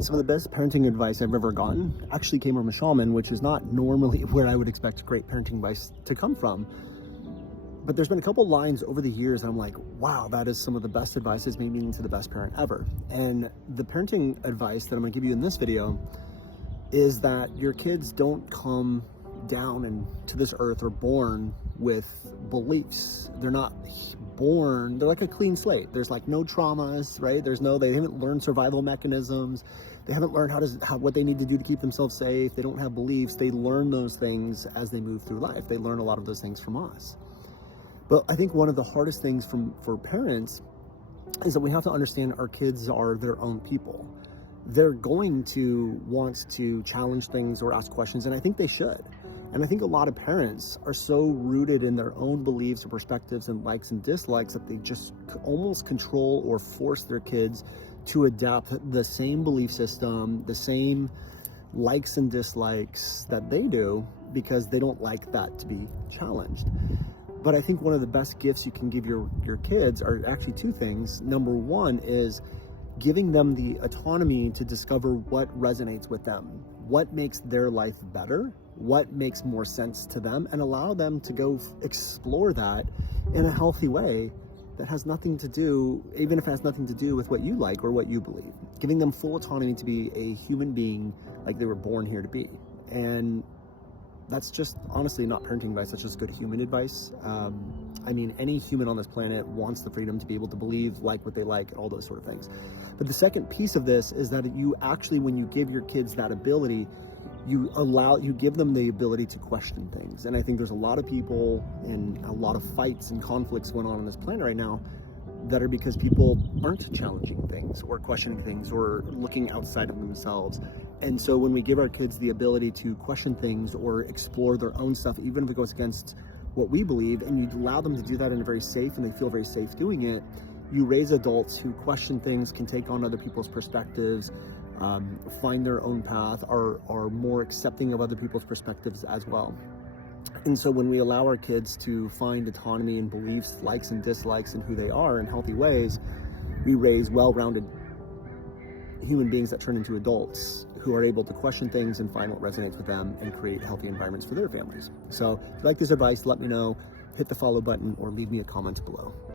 Some of the best parenting advice I've ever gotten actually came from a shaman, which is not normally where I would expect great parenting advice to come from. But there's been a couple lines over the years I'm like, wow, that is some of the best advice. It's made me into the best parent ever. And the parenting advice that I'm gonna give you in this video is that your kids don't come down into this earth or born with beliefs. They're not born, they're like a clean slate. There's like no traumas, right? They haven't learned survival mechanisms. They haven't learned what they need to do to keep themselves safe. They don't have beliefs. They learn those things as they move through life. They learn a lot of those things from us. But I think one of the hardest things for parents is that we have to understand our kids are their own people. They're going to want to challenge things or ask questions, and I think they should. And I think a lot of parents are so rooted in their own beliefs or perspectives and likes and dislikes that they just almost control or force their kids to adapt the same belief system, the same likes and dislikes that they do, because they don't like that to be challenged. But I think one of the best gifts you can give your kids are actually two things. Number one is giving them the autonomy to discover what resonates with them, what makes their life better, what makes more sense to them, and allow them to go explore that in a healthy way that has nothing to do, even if it has nothing to do with what you like or what you believe. Giving them full autonomy to be a human being like they were born here to be. And that's just honestly not parenting advice, that's just good human advice. I mean, any human on this planet wants the freedom to be able to believe, like what they like, all those sort of things. But the second piece of this is that you actually, when you give your kids that ability, you give them the ability to question things. And I think there's a lot of people and a lot of fights and conflicts going on this planet right now that are because people aren't challenging things or questioning things or looking outside of themselves. And so when we give our kids the ability to question things or explore their own stuff, even if it goes against what we believe, and you allow them to do that in a very safe, and they feel very safe doing it, you raise adults who question things, can take on other people's perspectives, find their own path, are more accepting of other people's perspectives as well. And so when we allow our kids to find autonomy and beliefs, likes and dislikes, and who they are in healthy ways, we raise well-rounded human beings that turn into adults who are able to question things and find what resonates with them and create healthy environments for their families. So if you like this advice, let me know, hit the follow button, or leave me a comment below.